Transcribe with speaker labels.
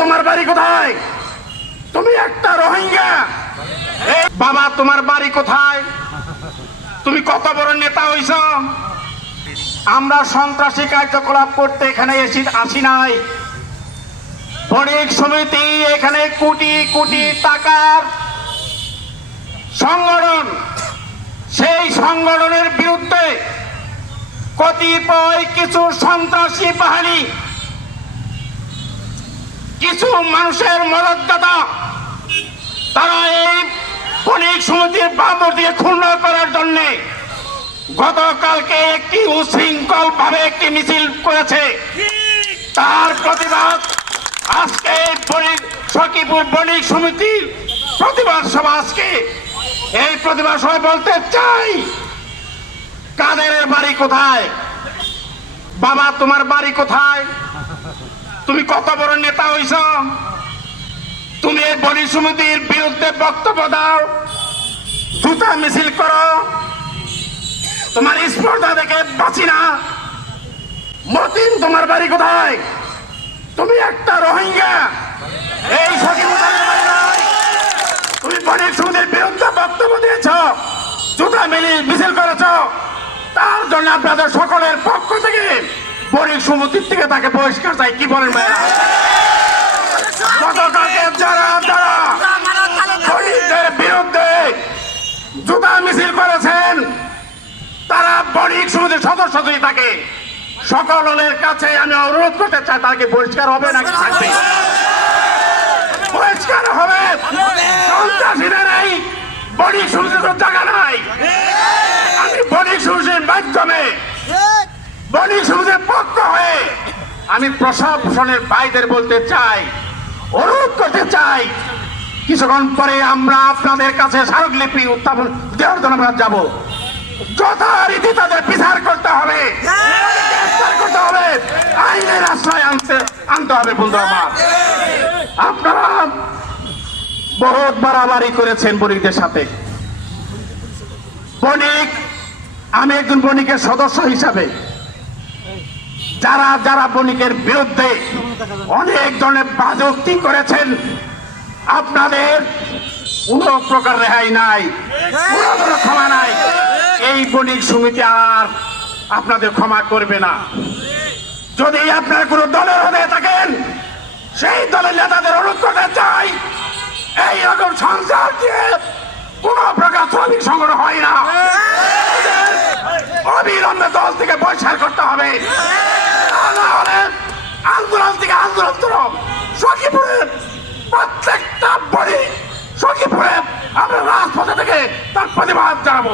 Speaker 1: তোমার বাড়ি কোথায়? তুমি একটা রোহিঙ্গা। বাবা, তোমার বাড়ি কোথায়? তুমি কত বড় নেতা হইছ? আমরা সন্ত্রাসী কার্যকলাপ করতে এখানে এসে আসি নাই। বণিক সমিতি এখানে কোটি কোটি টাকার সংগঠন। সেই সংগঠনের বিরুদ্ধে কতিপয় কিছু সন্ত্রাসী বাহিনী কিছু মানুষের মদতদাতা, তারা এই বণিক সমিতির বাবরদিকে ক্ষুণ্ণ করার জন্য গতকালকে একটি উশৃঙ্খল ভাবে একটি মিছিল করেছে। তার প্রতিবাদ আজকে বণিক, সখীপুর বণিক সমিতির প্রতিবাদ সভা আজকে। এই প্রতিবাদ সভায় বলতে চাই, কাদের বাড়ি কোথায়? বাবা, তোমার বাড়ি কোথায়? কত বড় নেতা হইছ? তুমি এই বণিক সমিতির বিরুদ্ধে বক্তব্য দাও। জুতা মিছিল করো। তোমার স্পর্ধা দেখে বাঁচি না। মতিন, তোমার বাড়ি কোথায়? তুমি একটা রোহিঙ্গা। এই তুমি বণিক সমিতির বিরুদ্ধে বক্তব্য দিয়েছ। জুতা মিলি মিছিল করেছ। তার জন্য আপনাদের সকলের পক্ষ থেকে বণিক সমিতির থেকে তাকে বহিষ্কার চাই, কি বলেন ভাইয়া? গতকালকে যারা বণিকদের বিরুদ্ধে জুতা মিছিল করেছেন, তারা বণিক সমিতির সদস্য যদি থাকে সকলের কাছে আমি অনুরোধ করতে চাই তাকে পরিষ্কার হবে নাকি থাকবে? পরিষ্কার হবে। সন্ত্রাসীদের এই বণিক সমিতির জায়গা নাই। আমি বণিক সমিতির মাধ্যমে পক্ষ হয়ে আমি প্রশাসনের ভাইদের বলতে চাই, অনুরোধ করতে চাই, কিছুক্ষণ পরে আমরা আপনাদের কাছে স্মারকলিপি উত্থাপন দেওয়ার জন্য আমরা যাব। যথারীতি তাদের বিচার করতে হবে। করতে হবে। আইনের আশ্রয় আনতে আনতে হবে, বন্ধু আমার। আপনারা বহুত বাড়াবাড়ি করেছেন বণিকদের সাথে। বণিক, আমি একজন বণিকের সদস্য হিসাবে। যারা যারা বণিকের বিরুদ্ধে অনেক ধরনের বাজুক্তি করেছেন, আপনাদের কোন প্রকার রেহাই নাই, কোনো ক্ষমা নাই। এই বণিক সমিতি আর আপনাদের ক্ষমা করবে না। যদি আপনার কোনো দলের হয়ে থাকেন, সেই দলের নেতাদের অনুরোধ করতে চাই, এই রকম সংসার দিয়ে কোন প্রকার শ্রমিক সংগঠন হয় না। অবিলম্বে দল থেকে বহিষ্কার করতে হবে। সখীপুরের প্রত্যেকটা বাড়ি সখীপুরে আমরা রাজপথে থেকে তার প্রতিবাদ জানাব।